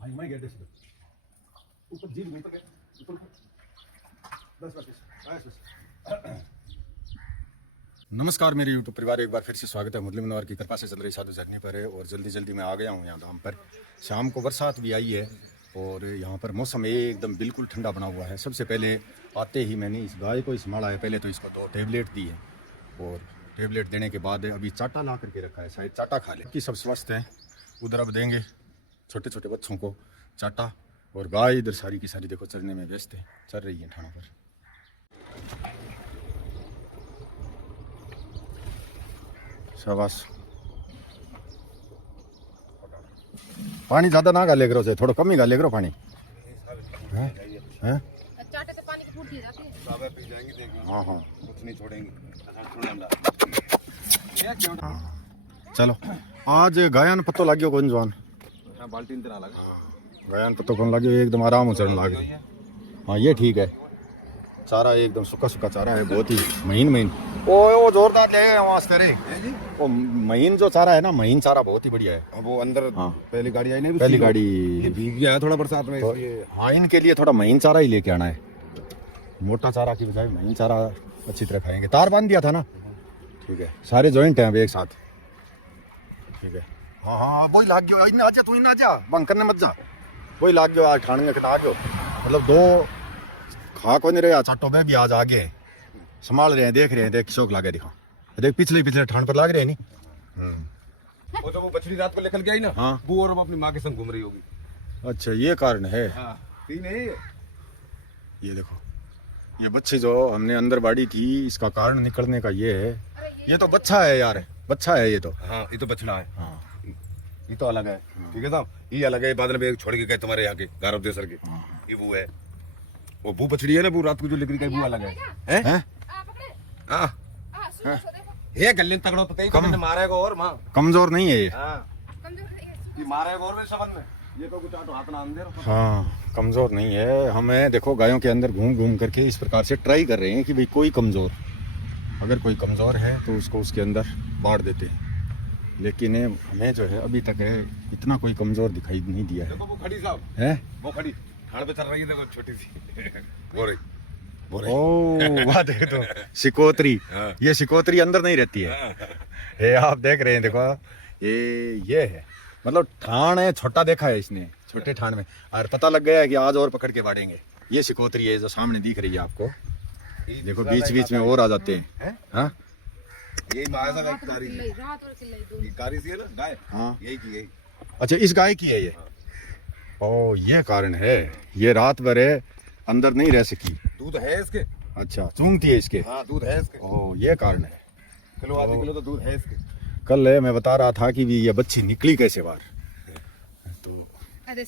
भाई मैं गया ऊपर जी ऊपर ऊपर बस बस बस बस। नमस्कार मेरे यूट्यूब परिवार, एक बार फिर से स्वागत है। मुरली मनोहर की कृपा से चल रही साधु झरने पर है और जल्दी जल्दी मैं आ गया हूँ यहाँ धाम पर। शाम को बरसात भी आई है और यहाँ पर मौसम एकदम बिल्कुल ठंडा बना हुआ है। सबसे पहले आते ही मैंने इस गाय को ही संभाला है। पहले तो इसको 2 टैबलेट दी है और टैबलेट देने के बाद अभी चाटा ला करके रखा है, शायद चाटा खा ले कि सब स्वस्थ हैं। उधर अब देंगे छोटे छोटे बच्चों को चाटा और गाय इधर सारी की सारी देखो चरने में व्यस्त है, चल रही है ठाणों पर। शाबाश। पानी ज़्यादा ना गाले करो, थोड़ा कम ही गाले करो पानी। हैं हैं चाटे से पानी की पूर्ति हो जाती है। सावे पी जाएंगे, देखिए। हाँ हाँ, कुछ नहीं छोड़ेंगे। चलो आज गायन पत्तो लाग्यो कौन जवान बाल्टी तरह लगा गायन पत्तो कौन लाग्यो, एकदम आराम हो चढ़ने लागे। हाँ ये ठीक है, चारा एकदम सूखा सूखा चारा है, बहुत ही महीन महीन। ओ जोरदार ले गए वहाँ से रे। वो महीन जो चारा है ना, महीन चारा बहुत ही बढ़िया है। अब वो अंदर हाँ पहली गाड़ी आई नहीं, पहली गाड़ी ये भीग गया है थोड़ा बरसात में, तो, इसलिए हाँ इनके लिए थोड़ा महीन चारा ही लेके आना है। मोटा चारा की बजाय महीन चारा अच्छी तरह खाएंगे। तार बांध दिया था ना, ठीक है। सारे जॉइंट हैं अब एक साथ, ठीक है। हाँ हाँ वही लाग गयो। इन आजा तू, इन आजा बंग करने मत जा। वही लाग गयो आज ठाणे के आ गयो। मतलब 2 खा को नहीं रहे चाटो में भी आज आगे संभाल रहे हैं, देख रहे हैं। देख शौक लागे, दिखो देख पिछले ठाण पर लाग रहे हैं नहीं। वो तो वो बछड़ी रात को लेकर के आई ना, हाँ। वो और वो अपनी माँ के संग घूम रही होगी। अच्छा ये कारण है। हाँ, तीन है ये देखो, ये बच्ची जो हमने अंदर बाड़ी थी, इसका कारण निकलने का ये है। ये तो बच्चा है यार, बच्चा है ये तो। हाँ, ये तो बछड़ा है। हाँ ये तो अलग है, ठीक है साहब। ये अलग है, बादल में छोड़ के गए तुम्हारे यहाँ के गारव देसर के। ये वो है, वो भू बछड़ी है ना, वो रात को जो लेकर गई वो अलग है। हैं? हाँ, ये गले तगड़ो तो कहीं कम मारेगा और माँ कमजोर नहीं है ये। हाँ, ये मारेगा और सबन में ये तो कुछ हाथ ना अंदर। हाँ कमजोर नहीं है। हमें देखो गायों के अंदर घूम घूम करके इस प्रकार से ट्राई कर रहे हैं कि भाई कोई कमजोर, अगर कोई कमजोर है तो उसको उसके अंदर बांट देते हैं। लेकिन हमें जो है अभी तक है इतना कोई कमजोर दिखाई नहीं दिया है। देखो वो खड़ी साहब हैं? वो खड़ी ठाड़ पे चल रही है, देखो छोटी सी वो रही। ओ वाह, देख तो शिकोत्री। हाँ। ये शिकोत्री अंदर नहीं रहती है। ये आप देख रहे हैं, देखो ये है। मतलब ठाण है छोटा देखा है इसने, छोटे ठाण में, और पता लग गया है कि आज और पकड़ के बांटेंगे। ये शिकोत्री है जो सामने दिख रही है आपको, देखो बीच बीच में और आ जाते हैं। हाँ यही माया सा कारी रात और किल्लाई दो। ये कारी सी है ना गाय। हाँ यही की यही। अच्छा इस गाय की है ये। ओ ये कारण है, ये रात भर अंदर नहीं रह सकी। दूध है इसके। अच्छा चूंगती है इसके। हाँ दूध है इसके, ओ ये कारण है। किलो आधे किलो तो दूध है इसके। कल मैं बता रहा था कि भी ये बच्ची निकली कैसे बाहर, तो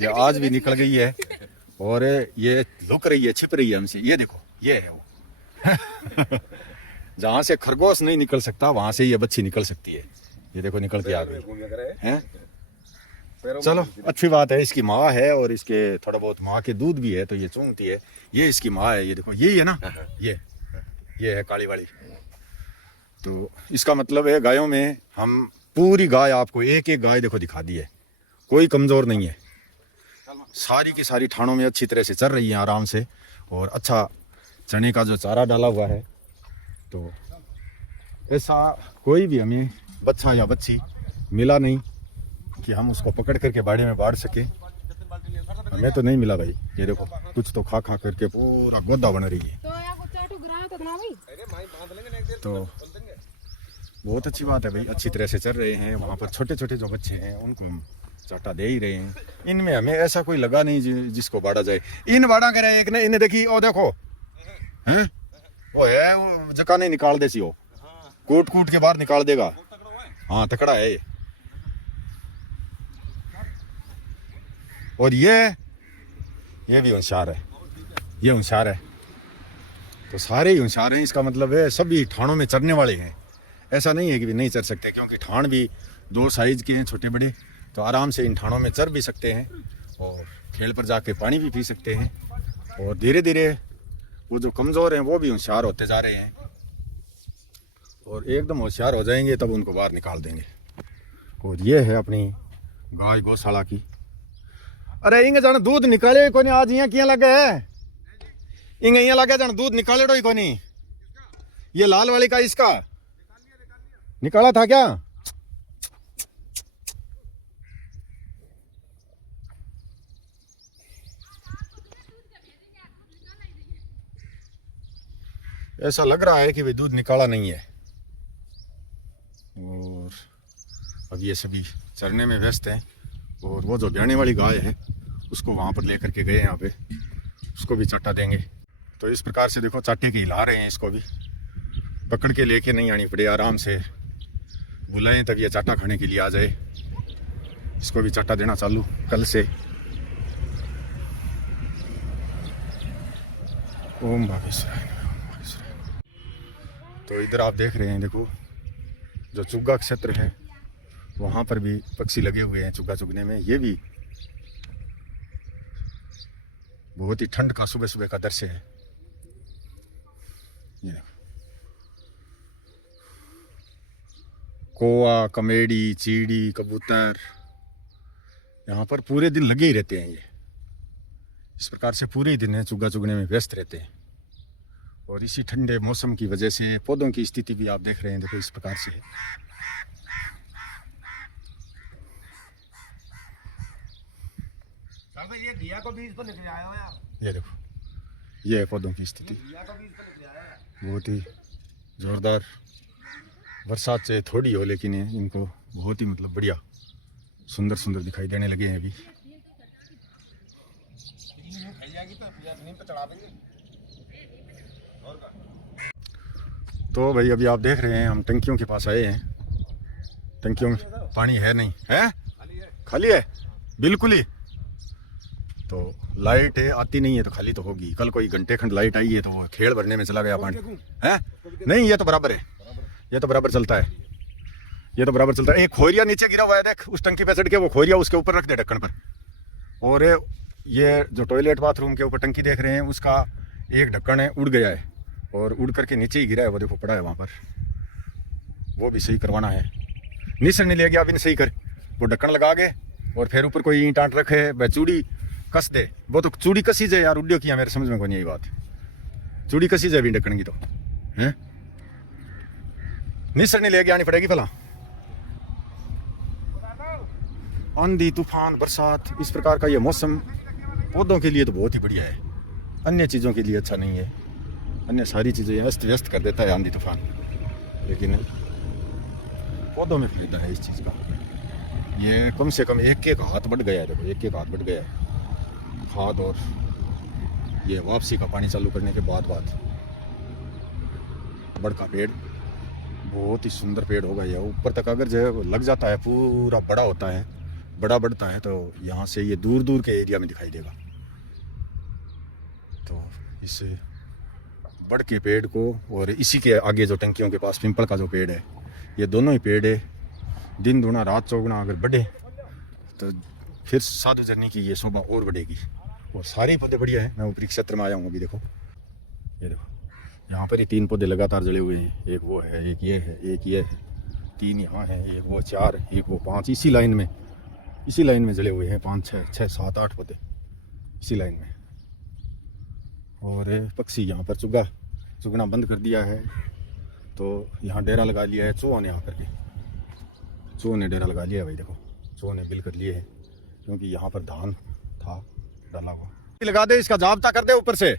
ये आज भी निकल गई है और ये लुक रही है, छिप रही है हमसे। ये देखो ये है वो जहाँ से खरगोश नहीं निकल सकता वहां से ये बच्ची निकल सकती है। ये देखो निकल के आ गई है। चलो अच्छी बात है, इसकी माँ है और इसके थोड़ा बहुत माँ के दूध भी है तो ये चूंगती है। ये इसकी माँ है, ये देखो यही है ना, ये है काली वाली। तो इसका मतलब है गायों में हम पूरी गाय आपको एक एक गाय देखो दिखा दी है, कोई कमजोर नहीं है। सारी की सारी ठाणों में अच्छी तरह से चल रही है आराम से। और अच्छा चने का जो चारा डाला हुआ है, तो ऐसा कोई भी हमें बच्चा या बच्ची मिला नहीं कि हम उसको पकड़ करके बाड़े में बांट सके। हमें तो नहीं मिला भाई। ये देखो कुछ तो खा खा करके पूरा गोदा बन रही है। तो बहुत अच्छी बात है भाई, अच्छी तरह से चल रहे हैं। वहाँ पर छोटे छोटे जो बच्चे हैं उनको हम चाटा दे ही रहे हैं। इनमें हमें ऐसा कोई लगा नहीं जिसको बाड़ा जाए। इन बाड़ा करे एक ने, इन्हें देखी ओ देखो हैं, वो है वो जका नहीं निकाल दे सी, वो कूट कूट के बाहर निकाल देगा। हाँ तकड़ा है ये। और ये भी होशियार है, ये होशियार है। तो सारे ही होशियार हैं, इसका मतलब है सभी ठाणों में चरने वाले हैं। ऐसा नहीं है कि भी नहीं चर सकते, क्योंकि ठाण भी 2 साइज के हैं, छोटे बड़े। तो आराम से इन ठाणों में चर भी सकते हैं और खेल पर जाके पानी भी पी सकते हैं। और धीरे धीरे वो जो कमज़ोर हैं वो भी होशियार होते जा रहे हैं और एकदम होशियार हो जाएंगे तब उनको बाहर निकाल देंगे। और ये है अपनी गाय गौशाला की अरे इंगे जान दूध निकाले कोनी आज यहाँ किया लगे है इंगे यहाँ लगे जान दूध निकाले डो कोनी ये लाल वाली का इसका निकाला था क्या? ऐसा लग रहा है कि भाई दूध निकाला नहीं है और अब ये सभी चरने में व्यस्त हैं और वो जो ब्याने वाली गाय है उसको वहाँ पर लेकर के गए यहाँ पे उसको भी चाटा देंगे। तो इस प्रकार से देखो चाटे के हिला रहे हैं इसको भी पकड़ के लेके नहीं आनी पड़े आराम से बुलाएं तब ये चाटा खाने के लिए आ जाए। इसको भी चाटा देना चालू कल से। ओम बागेश्वराय। तो इधर आप देख रहे हैं देखो जो चुग्गा क्षेत्र है वहाँ पर भी पक्षी लगे हुए हैं चुग्गा चुगने में। ये भी बहुत ही ठंड का सुबह सुबह का दृश्य है। ये देखो कौआ कमेड़ी चीड़ी कबूतर यहाँ पर पूरे दिन लगे ही रहते हैं। ये इस प्रकार से पूरे दिन है चुग्गा चुगने में व्यस्त रहते हैं और इसी ठंडे मौसम की वजह से पौधों की स्थिति भी आप देख रहे हैं देखो इस प्रकार से है। ये घिया को बीज तो लेके आए हो यार। ये देखो ये है पौधों की स्थिति बहुत ही जोरदार। बरसात से थोड़ी हो लेकिन इनको बहुत ही मतलब बढ़िया सुंदर सुंदर दिखाई देने लगे हैं अभी। तो भाई अभी आप देख रहे हैं हम टंकियों के पास आए हैं। टंकियों में पानी है नहीं है खाली है बिल्कुल ही। तो लाइट है आती नहीं है तो खाली तो होगी। कल कोई घंटे खंड लाइट आई है तो वो खेल भरने में चला गया पानी है। नहीं ये तो बराबर है ये तो बराबर चलता है ये तो बराबर चलता है। एक खोरिया नीचे गिरा हुआ है देख उस टंकी पे चढ़ के वो खोरिया उसके ऊपर रख दे ढक्कन पर। और ये जो टॉयलेट बाथरूम के ऊपर टंकी देख रहे हैं उसका एक ढक्कन है उड़ गया है और उड़ करके नीचे ही गिरा है वो देखो पड़ा है वहाँ पर। वो भी सही करवाना है। निसर नहीं ले गया अभी सही कर वो ढक्कन लगा के और फिर ऊपर कोई ईंट आंट रखे वह चूड़ी कस दे। वो तो चूड़ी कसी जाए यार उड्डियो किया मेरे समझ में कोई यही बात। चूड़ी कसी जाए भी ढक्कन की तो है निसर नहीं ले गया आनी पड़ेगी भला। आंधी तूफान बरसात इस प्रकार का ये मौसम पौधों के लिए तो बहुत ही बढ़िया है। अन्य चीज़ों के लिए अच्छा नहीं है। अन्य सारी चीज़ें अस्त व्यस्त कर देता है आंधी तूफान लेकिन पौधों में फायदा है इस चीज़ का। ये कम से कम एक एक हाथ बढ़ गया है देखो एक एक हाथ बढ़ गया है खाद और ये वापसी का पानी चालू करने के बाद बड़ का पेड़ बहुत ही सुंदर पेड़ होगा। यह ऊपर तक अगर जो लग जाता है पूरा बड़ा होता है बड़ा बढ़ता है तो यहाँ से ये दूर दूर के एरिया में दिखाई देगा। तो इस बड़ के पेड़ को और इसी के आगे जो टंकियों के पास पिंपल का जो पेड़ है ये दोनों ही पेड़ है दिन दूना रात चौगुना अगर बढ़े तो फिर साधु जर्नी की ये शोभा और बढ़ेगी। और सारे पौधे बढ़िया है। मैं ऊपरी क्षेत्र में आया हूँ अभी देखो ये देखो यहाँ पर ही 3 पौधे लगातार जले हुए हैं। एक वो है एक ये है एक ये है 3 यहाँ है एक वो 4 एक वो 5 इसी लाइन में जले हुए हैं 5 6 7 8 पौधे इसी लाइन में। और पक्षी यहाँ पर चुगना बंद कर दिया है तो यहाँ डेरा लगा लिया है चूहों ने आकर के। चूहों ने डेरा लगा लिया भाई देखो चूहों ने बिल कर लिए है क्योंकि यहाँ पर धान था डाला हुआ। लगा दे इसका जाब्ता कर दे ऊपर से।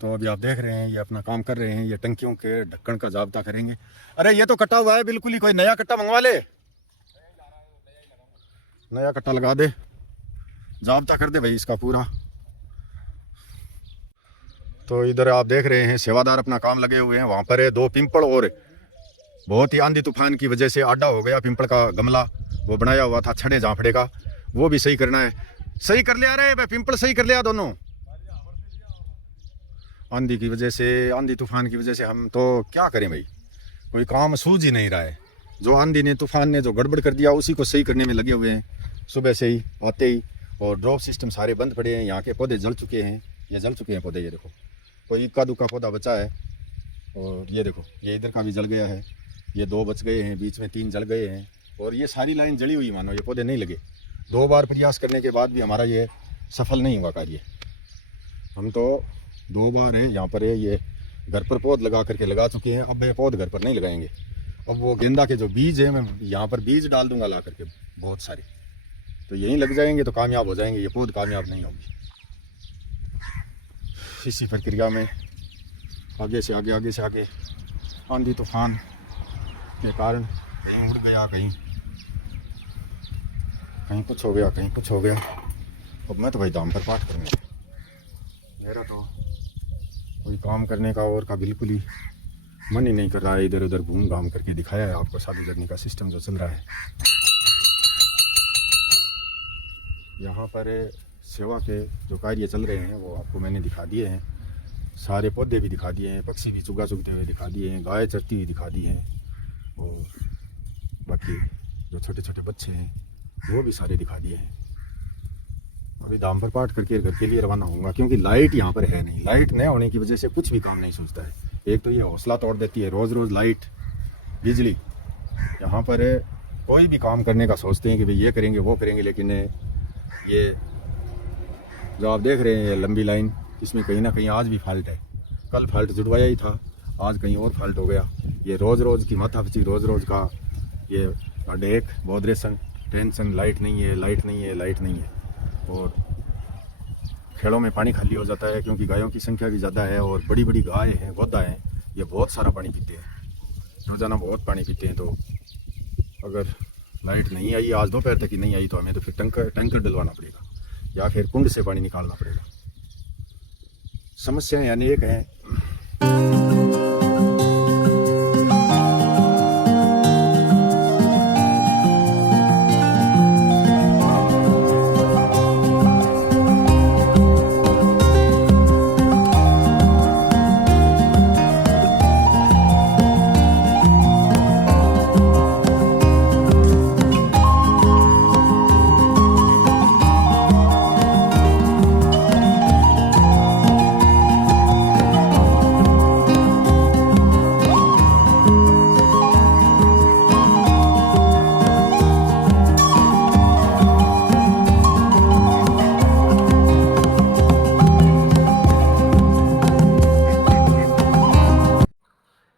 तो अभी आप देख रहे हैं ये अपना काम कर रहे हैं। ये टंकियों के ढक्कन का जाब्ता करेंगे। अरे ये तो कटा हुआ है बिल्कुल ही। कोई नया कट्टा मंगवा ले नया कट्टा लगा दे जाब्ता कर दे भाई इसका पूरा। तो इधर आप देख रहे हैं सेवादार अपना काम लगे हुए हैं। वहाँ पर है 2 पिंपल और बहुत ही आंधी तूफान की वजह से आडा हो गया पिंपल का गमला वो बनाया हुआ था छड़े झांपड़े का वो भी सही करना है। सही कर लिया रे भाई पिंपल सही कर लिया दोनों। आंधी की वजह से आंधी तूफान की वजह से हम तो क्या करें भाई कोई काम सूझ ही नहीं रहा है। जो आंधी ने तूफान ने जो गड़बड़ कर दिया उसी को सही करने में लगे हुए हैं सुबह से ही आते ही। और ड्रॉप सिस्टम सारे बंद पड़े हैं। यहाँ के पौधे जल चुके हैं ये जल चुके हैं पौधे। ये देखो कोई इक्का दुक्का पौधा बचा है और ये देखो ये इधर का भी जल गया है ये 2 बच गए हैं, बीच में 3 जल गए हैं और ये सारी लाइन जली हुई मानो, ये पौधे नहीं लगे। 2 बार प्रयास करने के बाद भी हमारा ये सफल नहीं हुआ कार्य। हम तो 2 बार है यहाँ पर है, ये घर पर पौध लगा करके लगा चुके हैं, अब ये पौध घर पर नहीं लगाएंगे। अब वो गेंदा के जो बीज है मैं यहाँ पर बीज डाल दूंगा ला करके बहुत सारे, तो यहीं लग जाएंगे तो कामयाब हो जाएंगे, ये पौध कामयाब नहीं होगी। इसी प्रक्रिया में आगे से आगे आंधी तूफान के कारण कहीं उड़ गया, कहीं कुछ हो गया, कहीं कुछ हो गया। अब मैं तो भाई दाम पर पाठ करूँगा, मेरा तो कोई काम करने का और का बिल्कुल ही मन ही नहीं कर रहा है। इधर उधर घूम घाम करके दिखाया है आपको साधु जर्नी का सिस्टम जो चल रहा है। यहाँ पर सेवा के जो कार्य चल रहे हैं वो आपको मैंने दिखा दिए हैं, सारे पौधे भी दिखा दिए हैं, पक्षी भी चुगा चुगते हुए दिखा दिए हैं, गाय चरती हुई दिखा दी हैं और बाकी जो छोटे छोटे बच्चे हैं वो भी सारे दिखा दिए हैं। अभी दाम पर पाठ करके घर के लिए रवाना होऊंगा, क्योंकि लाइट यहाँ पर है नहीं। लाइट न होने की वजह से कुछ भी काम नहीं सोचता है। एक तो ये हौसला तोड़ देती है रोज़ रोज़ लाइट बिजली। यहाँ पर कोई भी काम करने का सोचते हैं कि भाई ये करेंगे वो करेंगे, लेकिन ये जो आप देख रहे हैं ये लंबी लाइन, इसमें कहीं ना कहीं आज भी फॉल्ट है। कल फॉल्ट जुड़वाया ही था, आज कहीं और फॉल्ट हो गया। ये रोज़ रोज़ की माथापच्ची, रोज़ रोज़ का ये अडेक बॉदरेशन टेंशन, लाइट नहीं है, लाइट नहीं है, लाइट नहीं है। और खेड़ों में पानी खाली हो जाता है क्योंकि गायों की संख्या भी ज़्यादा है और बड़ी बड़ी गाय हैं, गौदा हैं, ये बहुत सारा पानी पीते हैं, रोजाना बहुत पानी पीते हैं। तो अगर लाइट नहीं आई आज दोपहर तक ही नहीं आई तो हमें तो फिर टैंकर डलवाना पड़ेगा या फिर कुंड से पानी निकालना पड़ेगा। समस्याएं अनेक हैं।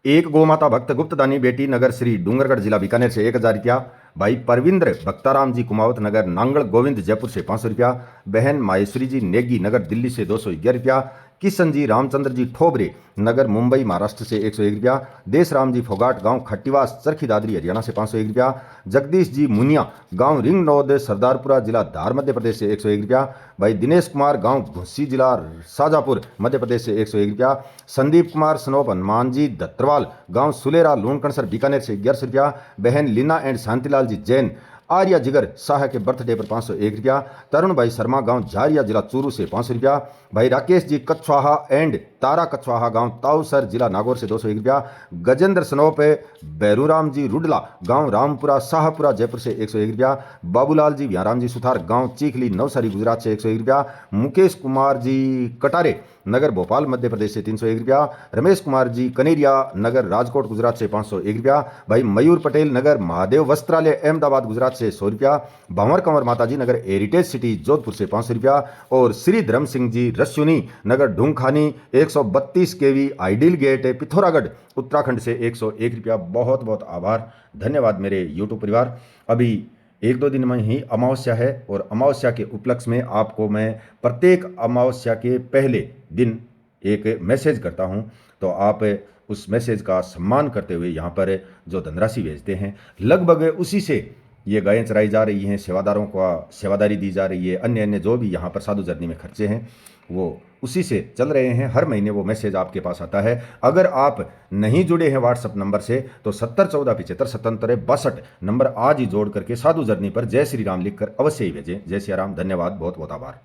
एक गौमाता भक्त गुप्तदानी बेटी नगर श्री डूंगरगढ़ जिला बीकानेर से 1000 रुपया। भाई परविंद्र भक्ताराम जी कुमावत नगर नांगल गोविंद जयपुर से 500 रुपया। बहन माहेश्वरी जी नेगी नगर दिल्ली से 211 रुपया। किशन जी रामचंद्र जी ठोबरे नगर मुंबई महाराष्ट्र से 101 रुपया। देशराम जी फोगाट गांव खट्टीवास चरखी दादरी हरियाणा से 501 रुपया। जगदीश जी मुनिया गांव रिंग नौद सरदारपुरा जिला धार मध्य प्रदेश से 101 रुपया। भाई दिनेश कुमार गांव घुस्सी जिला शाजापुर मध्य प्रदेश से 101 रुपया। संदीप कुमार सनोप हनुमान जी दत्तरवाल गांव सुलेरा लूणकणसर बीकानेर से 1100 रुपया। बहन लीना एंड शांतिलाल जी जैन आर्या जिगर शाह के बर्थडे पर 501 रुपया। तरुण भाई शर्मा गांव झारिया जिला चूरू से 500 रुपया। भाई राकेश जी कछवाहा एंड तारा कछवाहा गांव ताऊसर जिला नागौर से 201 रुपया। गजेंद्र सनोप बैरूराम जी रुडला गांव रामपुरा शाहपुरा जयपुर से 101 रुपया। बाबूलाल जी व्याराम जी सुथार गांव चीखली नवसारी गुजरात से 101 रुपया। मुकेश कुमार जी कटारे नगर भोपाल मध्य प्रदेश से 301 रुपया। रमेश कुमार जी कनेरिया नगर राजकोट गुजरात से 501 रुपया। भाई मयूर पटेल नगर महादेव वस्त्रालय अहमदाबाद गुजरात से 100 रुपया। भंवर कंवर माता जी नगर हेरिटेज सिटी जोधपुर से 500 रुपया। और श्री धर्म सिंह जी रस्यूनी नगर ढूंगखानी 132 केवी आइडियल गेट पिथौरागढ़ उत्तराखंड से 101 रुपया। बहुत बहुत आभार, धन्यवाद मेरे यूट्यूब परिवार। अभी 1-2 दिन में ही अमावस्या है और अमावस्या के उपलक्ष्य में आपको मैं प्रत्येक अमावस्या के पहले दिन एक मैसेज करता हूं, तो आप उस मैसेज का सम्मान करते हुए यहाँ पर जो धनराशि भेजते हैं, लगभग उसी से ये गायें चराई जा रही हैं, सेवादारों का सेवादारी दी जा रही है, अन्य अन्य जो भी यहाँ पर साधु जर्नी में खर्चे हैं वो उसी से चल रहे हैं। हर महीने वो मैसेज आपके पास आता है। अगर आप नहीं जुड़े हैं व्हाट्सएप नंबर से तो 7014757762 नंबर आज ही जोड़ करके साधु जर्नी पर जय श्री राम लिखकर अवश्य ही भेजें। जय श्री राम, धन्यवाद, बहुत बहुत आभार।